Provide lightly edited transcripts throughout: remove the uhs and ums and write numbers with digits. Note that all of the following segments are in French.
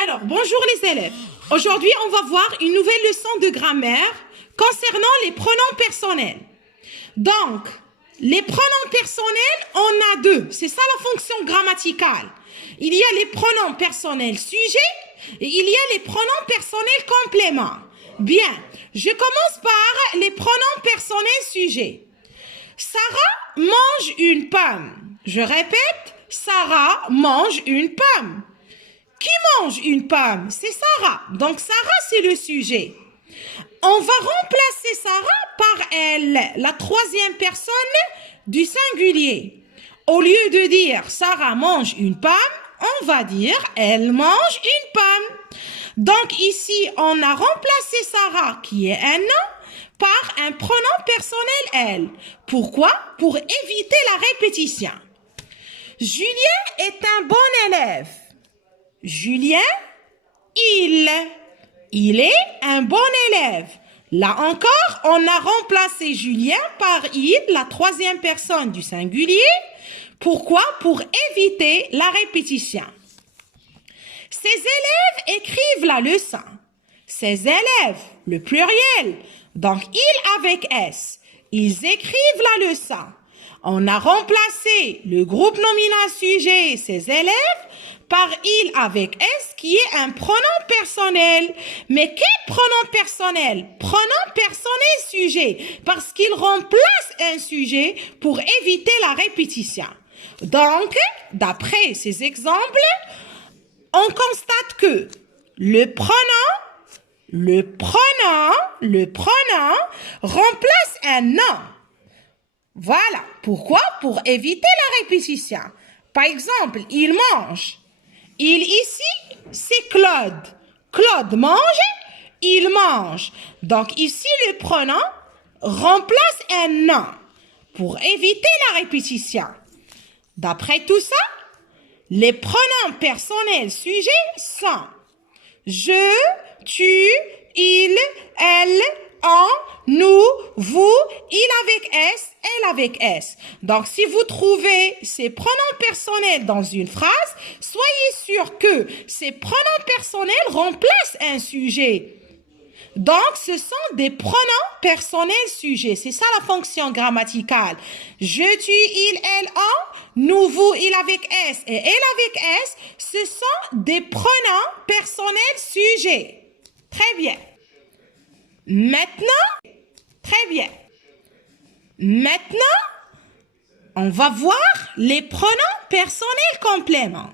Alors, bonjour les élèves. Aujourd'hui, on va voir une nouvelle leçon de grammaire concernant les pronoms personnels. Donc, les pronoms personnels, on a deux. C'est ça la fonction grammaticale. Il y a les pronoms personnels sujets et il y a les pronoms personnels compléments. Bien, je commence par les pronoms personnels sujets. Sarah mange une pomme. Je répète, Sarah mange une pomme. Qui mange une pomme? C'est Sarah. Donc, Sarah, c'est le sujet. On va remplacer Sarah par elle, la troisième personne du singulier. Au lieu de dire Sarah mange une pomme, on va dire elle mange une pomme. Donc, ici, on a remplacé Sarah, qui est un nom, par un pronom personnel elle. Pourquoi? Pour éviter la répétition. Julien est un bon élève. Julien, il est un bon élève. Là encore, on a remplacé Julien par il, la troisième personne du singulier. Pourquoi? Pour éviter la répétition. Ces élèves écrivent la leçon. Ces élèves, le pluriel. Donc, il avec S. Ils écrivent la leçon. On a remplacé le groupe nominal sujet, ces élèves, par il avec S qui est un pronom personnel. Mais quel pronom personnel? Pronom personnel sujet, parce qu'il remplace un sujet pour éviter la répétition. Donc, d'après ces exemples, on constate que le pronom remplace un nom. Voilà. Pourquoi? Pour éviter la répétition. Par exemple, il mange. Il ici, c'est Claude. Claude mange, il mange. Donc ici, le pronom remplace un nom pour éviter la répétition. D'après tout ça, les pronoms personnels sujets sont je, tu, il, elle, on, nous, vous, il avec S, elle avec S. Donc, si vous trouvez ces pronoms personnels dans une phrase, soyez sûr que ces pronoms personnels remplacent un sujet. Donc, ce sont des pronoms personnels sujets. C'est ça la fonction grammaticale. Je, tu, il, elle, on, nous, vous, il avec S et elle avec S, ce sont des pronoms personnels sujets. Très bien. Maintenant, on va voir les pronoms personnels compléments.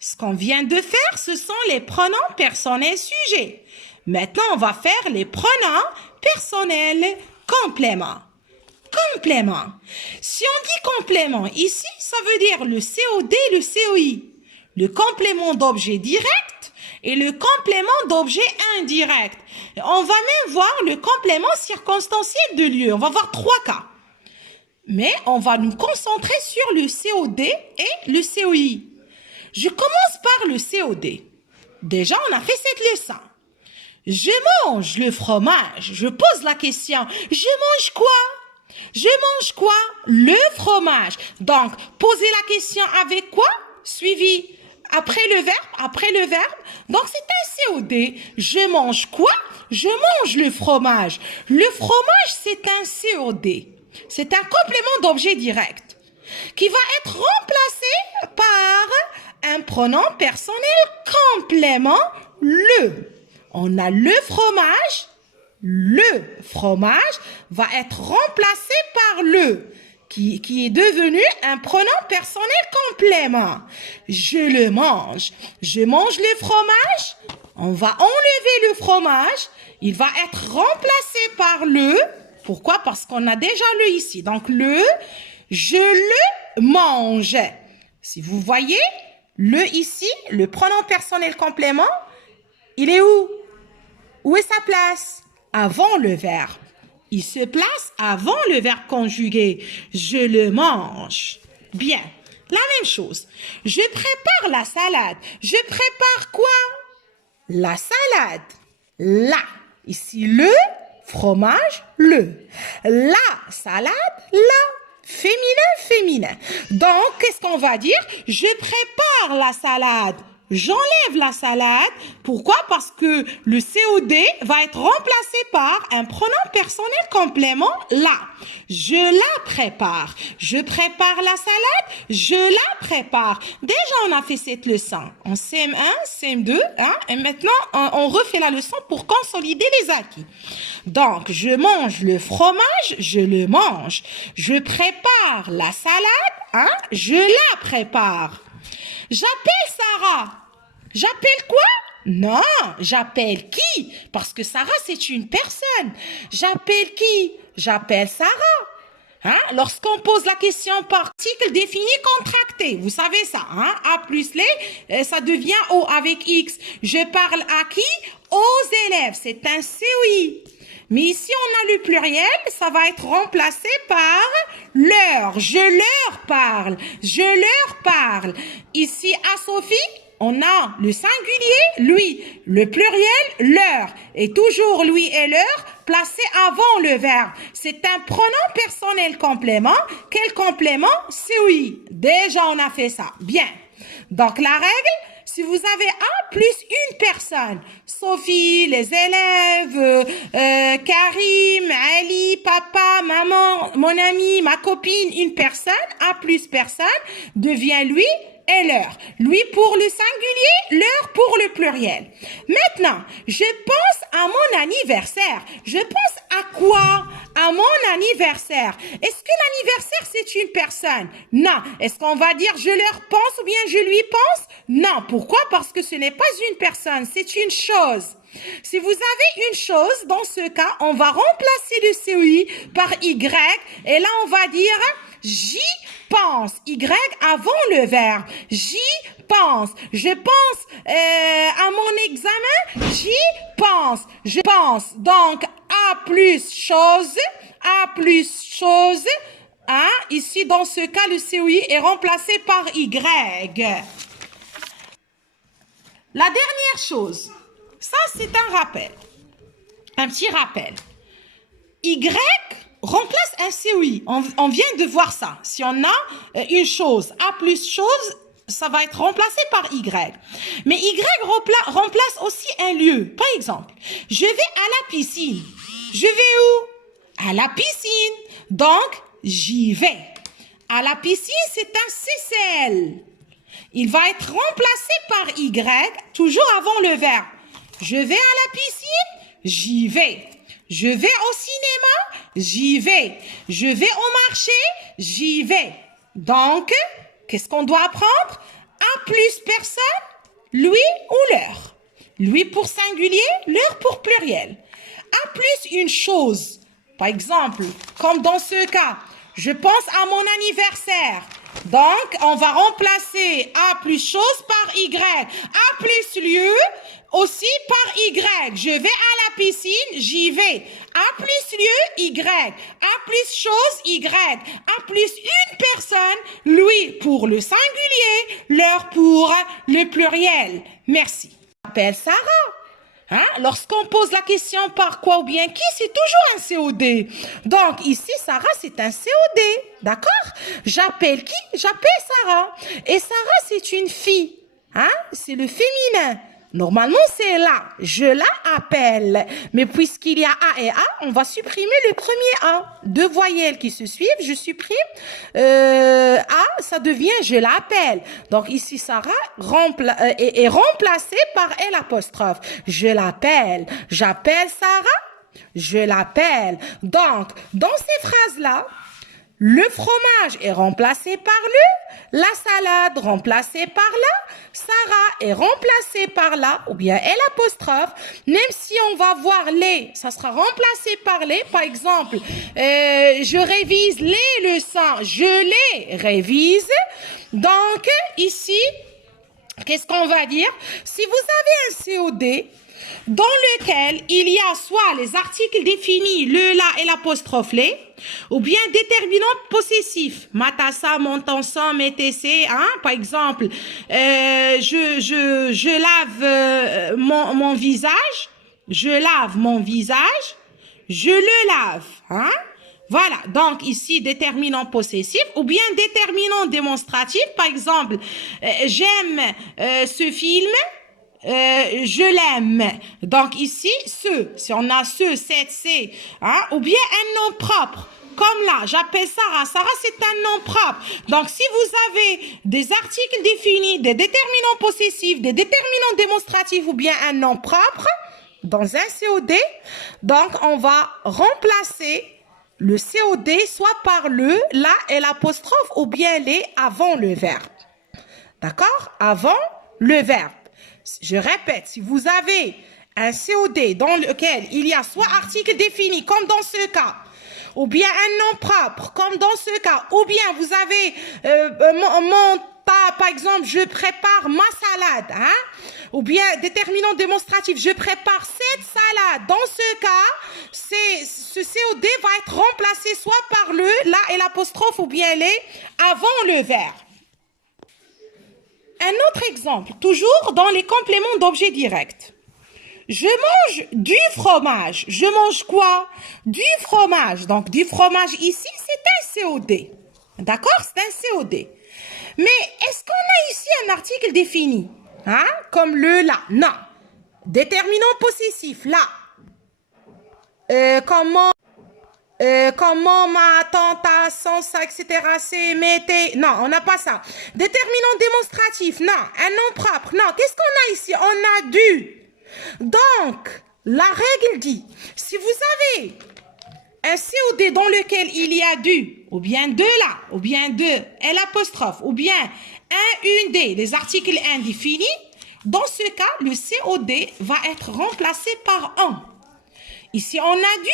Ce qu'on vient de faire, ce sont les pronoms personnels sujets. Maintenant, on va faire les pronoms personnels compléments. Complément. Si on dit complément, ici, ça veut dire le COD et le COI. Le complément d'objet direct et le complément d'objet indirect. On va même voir le complément circonstanciel de lieu. On va voir 3 cas. Mais on va nous concentrer sur le COD et le COI. Je commence par le COD. Déjà, on a fait cette leçon. Je mange le fromage. Je pose la question. Je mange quoi? Je mange quoi? Le fromage. Donc, posez la question avec quoi? Suivi après le verbe. Donc, c'est un COD. Je mange quoi? Je mange le fromage. Le fromage, c'est un COD. C'est un complément d'objet direct qui va être remplacé par un pronom personnel complément le. On a le fromage. Le fromage va être remplacé par le, qui est devenu un pronom personnel complément. Je le mange. Je mange le fromage. On va enlever le fromage. Il va être remplacé par le. Pourquoi? Parce qu'on a déjà le ici. Donc le, je le mange. Si vous voyez, le ici, le pronom personnel complément, il est où? Où est sa place? Avant le verbe. Il se place avant le verbe conjugué. Je le mange. Bien. La même chose. Je prépare la salade. Je prépare quoi? La salade. La. Ici, le fromage, le. La salade, la. Féminin. Donc, qu'est-ce qu'on va dire? Je prépare la salade. J'enlève la salade. Pourquoi? Parce que le COD va être remplacé par un pronom personnel complément là. Je la prépare. Je prépare la salade. Je la prépare. Déjà, on a fait cette leçon en CM1, CM2. Hein, et maintenant, on refait la leçon pour consolider les acquis. Donc, je mange le fromage. Je le mange. Je prépare la salade. Hein, je la prépare. J'appelle Sarah. J'appelle quoi? Non, j'appelle qui? Parce que Sarah, c'est une personne. J'appelle qui? J'appelle Sarah. Hein? Lorsqu'on pose la question par article défini contracté, vous savez ça, hein? A plus les, ça devient O avec X. Je parle à qui? Aux élèves. C'est un COI. Mais ici, on a le pluriel, ça va être remplacé par leur. Je leur parle. Je leur parle. Ici, à Sophie, on a le singulier, lui. Le pluriel, leur. Et toujours lui et leur placé avant le verbe. C'est un pronom personnel complément. Quel complément? COI. Déjà, on a fait ça. Bien. Donc, la règle, si vous avez un plus une personne, Sophie, les élèves, Karim, Ali, papa, maman, mon ami, ma copine, une personne, un plus personne, devient lui et leur. Lui pour le singulier, leur pour le pluriel. Maintenant, je pense à mon anniversaire. Je pense à quoi? À mon anniversaire. Est-ce que l'anniversaire, c'est une personne? Non. Est-ce qu'on va dire je leur pense ou bien je lui pense? Non. Pourquoi? Parce que ce n'est pas une personne, c'est une chose. Si vous avez une chose, dans ce cas, on va remplacer le COI par Y et là, on va dire j'y pense. Y avant le verbe. J'y pense. Je pense à mon examen. J'y pense. Je pense. Donc, A plus chose. A plus chose. Hein? Ici, dans ce cas, le COI est remplacé par Y. La dernière chose. Ça, c'est un rappel. Un petit rappel. Y remplace un COI. On vient de voir ça. Si on a une chose, A plus chose, ça va être remplacé par Y. Mais Y remplace aussi un lieu. Par exemple, je vais à la piscine. Je vais où? À la piscine. Donc, j'y vais. À la piscine, c'est un CCL. Il va être remplacé par Y, toujours avant le verbe. Je vais à la piscine, j'y vais. Je vais au cinéma, j'y vais. Je vais au marché, j'y vais. Donc, qu'est-ce qu'on doit apprendre? A plus personne, lui ou leur. Lui pour singulier, leur pour pluriel. A plus une chose. Par exemple, comme dans ce cas, je pense à mon anniversaire. Donc, on va remplacer A plus chose par Y. A plus lieu aussi par Y. Je vais à la piscine, j'y vais. A plus lieu, Y. A plus chose, Y. A plus une personne, lui pour le singulier, leur pour le pluriel. Merci. Je m'appelle Sarah. Hein? Lorsqu'on pose la question par quoi ou bien qui, c'est toujours un COD. Donc, ici, Sarah, c'est un COD. D'accord? J'appelle qui? J'appelle Sarah. Et Sarah, c'est une fille. Hein? C'est le féminin. Normalement, c'est là. Je la appelle. Mais puisqu'il y a A et A, on va supprimer le premier A. Deux voyelles qui se suivent, je supprime. A, ça devient je l'appelle. Donc ici, Sarah est remplacée par L apostrophe. Je l'appelle. J'appelle Sarah. Je l'appelle. Donc, dans ces phrases-là, le fromage est remplacé par le, la salade remplacée par la, Sarah est remplacée par la, ou bien L apostrophe. Même si on va voir les, ça sera remplacé par les. Par exemple, je révise les leçons, je les révise. Donc, ici, qu'est-ce qu'on va dire? Si vous avez un COD, dans lequel il y a soit les articles définis, le, la et l'apostrophe les, ou bien déterminant possessif, matassa, montansan, métessé, hein, par exemple, je lave mon visage, je lave mon visage, je le lave, hein. Voilà, donc ici, déterminant possessif ou bien déterminant démonstratif. Par exemple, j'aime ce film, je l'aime. Donc ici, si on a c'est, hein, ou bien un nom propre. Comme là, j'appelle Sarah. Sarah, c'est un nom propre. Donc, si vous avez des articles définis, des déterminants possessifs, des déterminants démonstratifs ou bien un nom propre dans un COD, donc on va remplacer le COD soit par le, la et l'apostrophe ou bien les avant le verbe. D'accord? Avant le verbe. Je répète, si vous avez un COD dans lequel il y a soit article défini, comme dans ce cas, ou bien un nom propre, comme dans ce cas, ou bien vous avez par exemple, je prépare ma salade, hein? Ou bien déterminant démonstratif, je prépare cette salade. Dans ce cas, ce COD va être remplacé soit par le, la et l'apostrophe, ou bien les avant le verbe. Un autre exemple, toujours dans les compléments d'objet direct. Je mange du fromage. Je mange quoi? Du fromage. Donc, du fromage ici, c'est un COD. D'accord? C'est un COD. Mais est-ce qu'on a ici un article défini? Hein? Comme le là. Non. Déterminant possessif, là. Comment ma tante a son ça, etc. C'est m'était. Non, on n'a pas ça. Déterminant démonstratif, non. Un nom propre, non. Qu'est-ce qu'on a ici? On a du. Donc, la règle dit, si vous avez un COD dans lequel il y a du, ou bien de là, ou bien de, et l'apostrophe, ou bien un, une, des, les articles indéfinis, dans ce cas, le COD va être remplacé par un. Ici, on a du,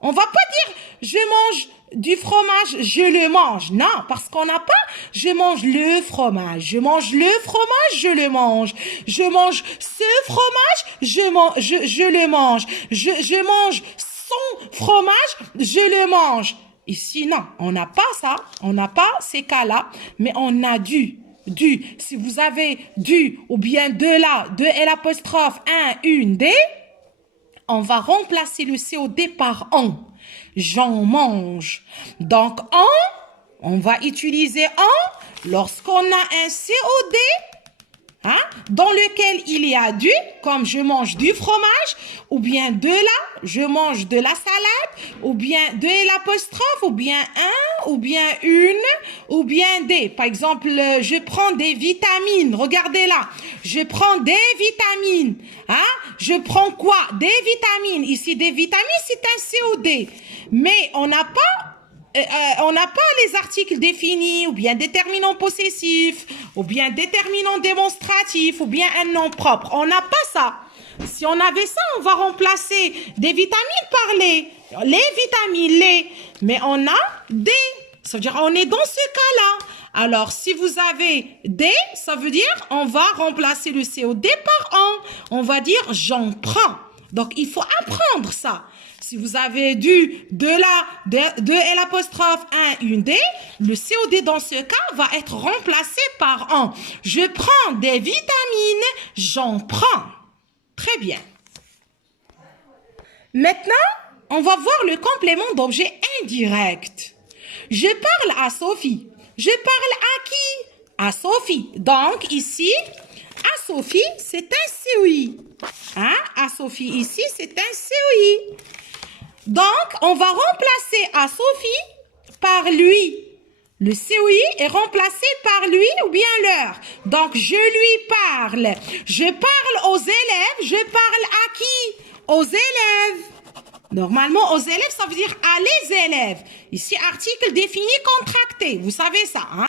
on va pas dire, je mange du fromage, je le mange. Non, parce qu'on n'a pas, je mange le fromage. Je mange le fromage, je le mange. Je mange ce fromage, je le mange. Je mange son fromage, je le mange. Ici, non, on n'a pas ça. On n'a pas ces cas-là, mais on a du. Si vous avez du ou bien de là, de et l'apostrophe, un, une, des, on va remplacer le COD par en. J'en mange. Donc, on va utiliser en lorsqu'on a un COD, hein, dans lequel il y a du, comme je mange du fromage, ou bien de là, je mange de la salade, ou bien de l'apostrophe, ou bien un, ou bien une, ou bien des. Par exemple, je prends des vitamines. Regardez là. Je prends des vitamines. Hein? Je prends quoi? Des vitamines. Ici, des vitamines, c'est un COD. Mais on n'a pas les articles définis, ou bien déterminant possessif, ou bien déterminant démonstratif, ou bien un nom propre. On n'a pas ça. Si on avait ça, on va remplacer des vitamines par les vitamines, les. Mais on a des. Ça veut dire on est dans ce cas-là. Alors, si vous avez des, ça veut dire on va remplacer le COD par un. On va dire j'en prends. Donc, il faut apprendre ça. Si vous avez du, de là, de et l'apostrophe, un, une des, le COD dans ce cas va être remplacé par un. Je prends des vitamines, j'en prends. Très bien. Maintenant, on va voir le complément d'objet indirect. Je parle à Sophie. Je parle à qui? À Sophie. Donc, ici, à Sophie, c'est un COI. Hein? À Sophie, ici, c'est un COI. Donc, on va remplacer à Sophie par lui. Le COI est remplacé par lui ou bien leur. Donc, je lui parle. Je parle aux élèves. Je parle à qui? Aux élèves. Normalement, aux élèves, ça veut dire à les élèves. Ici, article défini contracté. Vous savez ça, hein?